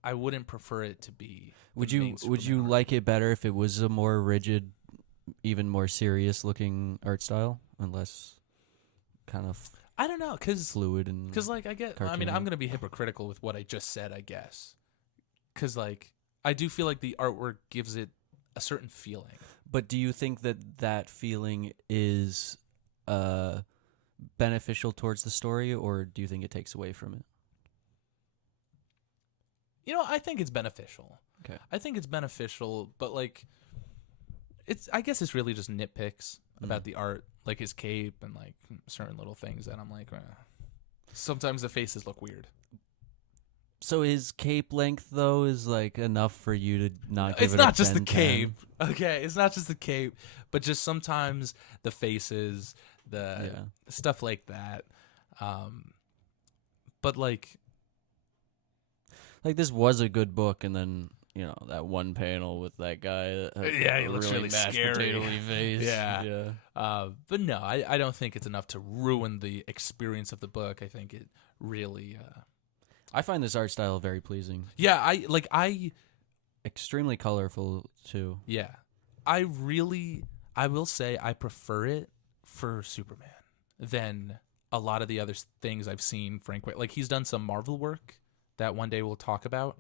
I wouldn't prefer it to be. Would the you main Superman art. like it better if it was a more rigid, even more serious looking art style, and less kind of I don't know, cuz fluid and like I mean, cartoony? I'm going to be hypocritical with what I just said, I guess. Cuz like I do feel like the artwork gives it a certain feeling. But do you think that feeling is beneficial towards the story, or do you think it takes away from it? You know, I think it's beneficial. Okay. I think it's beneficial, but like I guess it's really just nitpicks about the art, like his cape and like certain little things that I'm like, sometimes the faces look weird. So his cape length though is like enough for you to not give It's it a not just the 10-10? cape. Okay, it's not just the cape, but just sometimes the faces, the stuff like that. But like this was a good book, and then that one panel with that guy that had Yeah, he a looks really mashed scary. potato-y face. Yeah. But no, I don't think it's enough to ruin the experience of the book. I think it really I find this art style very pleasing. yeah, I Extremely colorful too. yeah. I will say I prefer it for Superman than a lot of the other things I've seen Frank White. Like, he's done some Marvel work that one day we'll talk about.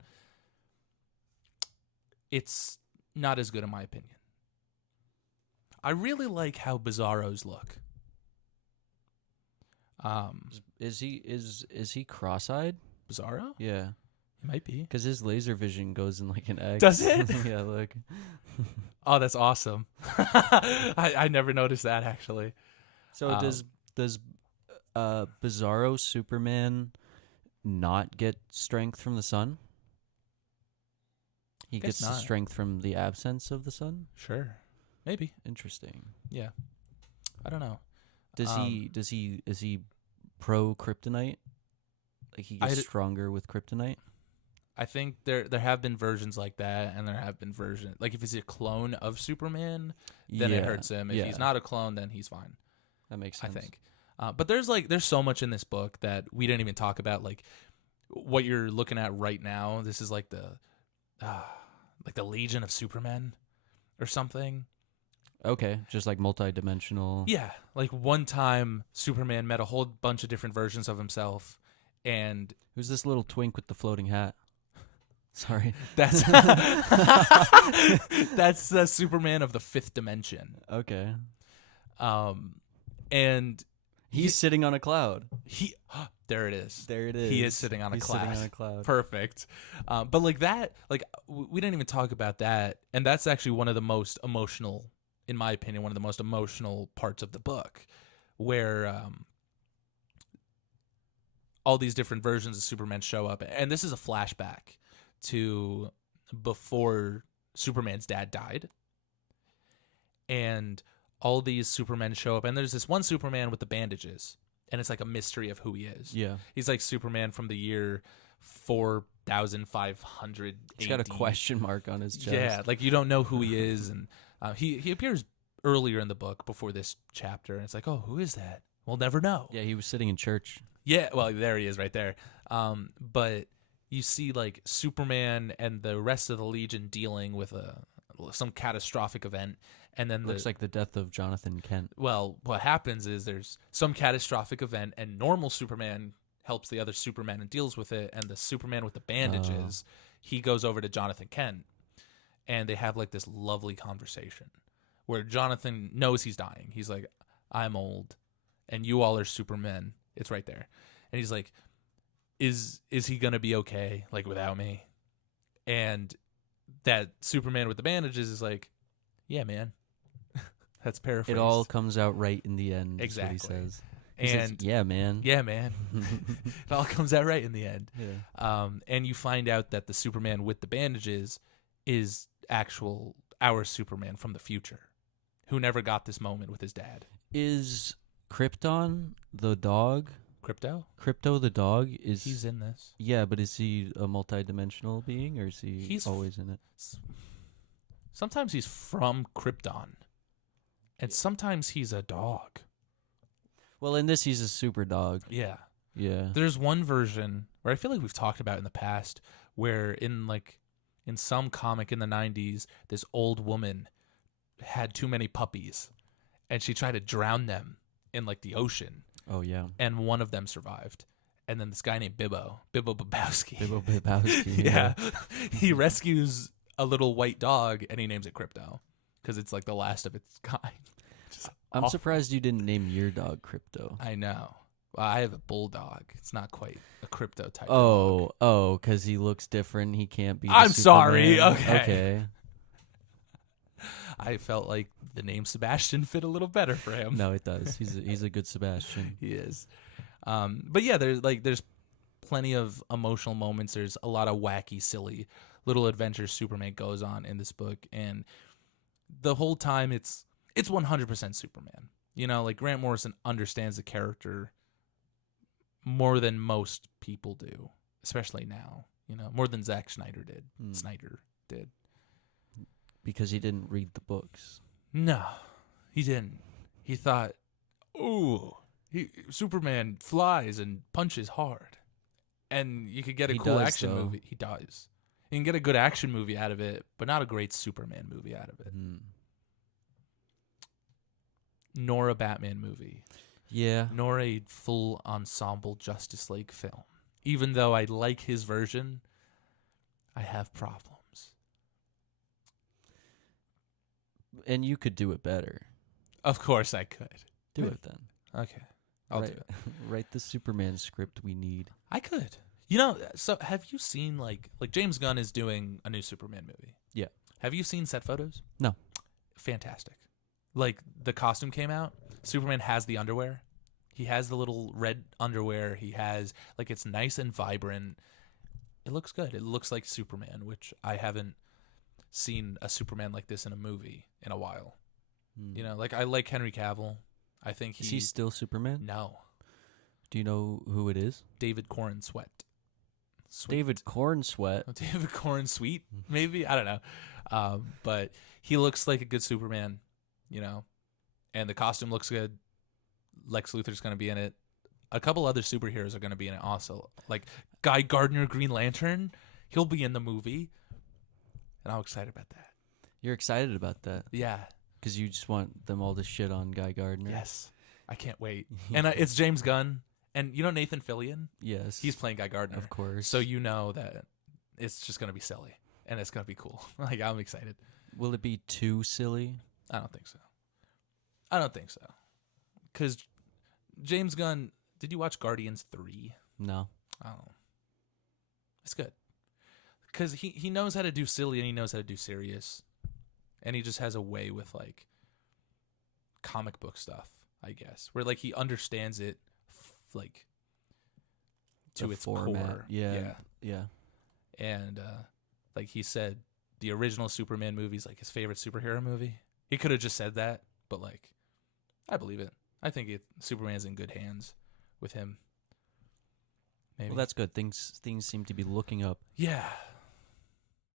It's not as good in my opinion. I really like how Bizarro's look. Is he cross-eyed? Bizarro? Yeah, He might be. because his laser vision goes in like an X. Does it? Yeah, look. Oh, that's awesome. I never noticed that, actually. So does Bizarro Superman not get strength from the sun? He Guess gets the not. strength from the absence of the sun? Sure. Maybe. Interesting. Yeah. I don't know. Is he pro kryptonite? Like he gets stronger with kryptonite? I think there have been versions like that, and there have been versions like if he's a clone of Superman, then it hurts him. If he's not a clone, then he's fine. That makes sense. I think. But there's so much in this book that we didn't even talk about. Like what you're looking at right now. This is like the Legion of Supermen or something. Okay, just like multi-dimensional. Yeah, like one time Superman met a whole bunch of different versions of himself, and who's this little twink with the floating hat? Sorry, that's that's the Superman of the fifth dimension. Okay, and he's sitting on a cloud. There it is. There it is. He is sitting on a cloud. Sitting on a cloud. Perfect. But like that, like we didn't even talk about that, and that's actually one of the most emotional. In my opinion, one of the most emotional parts of the book, where all these different versions of Superman show up. And this is a flashback to before Superman's dad died. And all these Supermen show up. And there's this one Superman with the bandages. And it's like a mystery of who he is. Yeah. He's like Superman from the year 4500 He's got a question mark on his chest. Yeah, like you don't know who he is. And he appears earlier in the book before this chapter, and it's like, oh, who is that? We'll never know. Yeah, he was sitting in church. Yeah, well, there he is right there. But you see like Superman and the rest of the Legion dealing with some catastrophic event, and then looks like the death of Jonathan Kent. Well, what happens is there's some catastrophic event, and normal Superman helps the other Superman and deals with it, and the Superman with the bandages, he goes over to Jonathan Kent, and they have like this lovely conversation where Jonathan knows he's dying. He's like, I'm old, and you all are Supermen. It's right there. And he's like, is he going to be okay, like, without me? And that Superman with the bandages is like, yeah, man. That's paraphrased. It all comes out right in the end. Exactly. Is what he says. And says, yeah, man. Yeah, man. It all comes out right in the end. Yeah. And you find out that the Superman with the bandages is our Superman from the future, who never got this moment with his dad. Is Krypton the dog? Crypto the dog is. He's in this. Yeah, but is he a multi-dimensional being, or is he's always in it? Sometimes he's from Krypton, and sometimes he's a dog. Well, in this, he's a super dog. Yeah. Yeah. There's one version where I feel like we've talked about in the past, where in some comic in the 90s, this old woman had too many puppies, and she tried to drown them in like the ocean. Oh yeah. And one of them survived. And then this guy named Bibbo Babowski. Bibbo Babowski. Yeah. He rescues a little white dog, and he names it Crypto because it's like the last of its kind. I'm surprised you didn't name your dog Crypto. I know. Well, I have a bulldog. It's not quite a Crypto type. Oh, dog. Because he looks different. He can't be. I'm Superman. sorry. Okay. Okay. I felt like the name Sebastian fit a little better for him. No, it does. He's a good Sebastian. He is. But yeah, there's plenty of emotional moments. There's a lot of wacky, silly little adventures Superman goes on in this book, and the whole time it's 100% Superman. You know, like Grant Morrison understands the character more than most people do, especially now. You know, more than Zack Snyder did. Snyder did. Because he didn't read the books. No, he didn't. He thought, ooh, Superman flies and punches hard. And you could get a cool action movie. He does. You can get a good action movie out of it, but not a great Superman movie out of it. Nor a Batman movie. Yeah. Nor a full ensemble Justice League film. Even though I like his version, I have problems. And you could do it better. Of course I could. Do it then. Okay. I'll do it. Write the Superman script we need. I could. You know, so have you seen like James Gunn is doing a new Superman movie? Yeah. Have you seen set photos? No. Fantastic. Like the costume came out. Superman has the underwear. He has the little red underwear. He has like it's nice and vibrant. It looks good. It looks like Superman, which I haven't seen a Superman like this in a movie in a while. You know, like I like Henry Cavill. I think Is he still Superman? No. Do you know who it is? David Corn Sweat. David Cornsweet. David Corn Sweet, maybe, I don't know, but he looks like a good Superman, you know, and the costume looks good. Lex Luthor's going to be in it. A couple other superheroes are going to be in it also, like Guy Gardner, Green Lantern. He'll be in the movie, and I'm excited about that. You're excited about that? Yeah, because you just want them all to shit on Guy Gardner. Yes, I can't wait. And it's James Gunn, and you know Nathan Fillion. Yes, He's playing Guy Gardner, of course. So you know that it's just going to be silly, and it's going to be cool. Like, I'm excited. Will it be too silly? I don't think so. Because James Gunn, did you watch Guardians 3? No. Oh. It's good. Because he knows how to do silly and he knows how to do serious. And he just has a way with, like, comic book stuff, I guess. Where, like, he understands it, like, to The its format. core. Yeah. And, like he said, the original Superman movie is, like, his favorite superhero movie. He could have just said that, but, like, I believe it. I think Superman's in good hands with him. Maybe. Well, that's good. Things seem to be looking up. Yeah.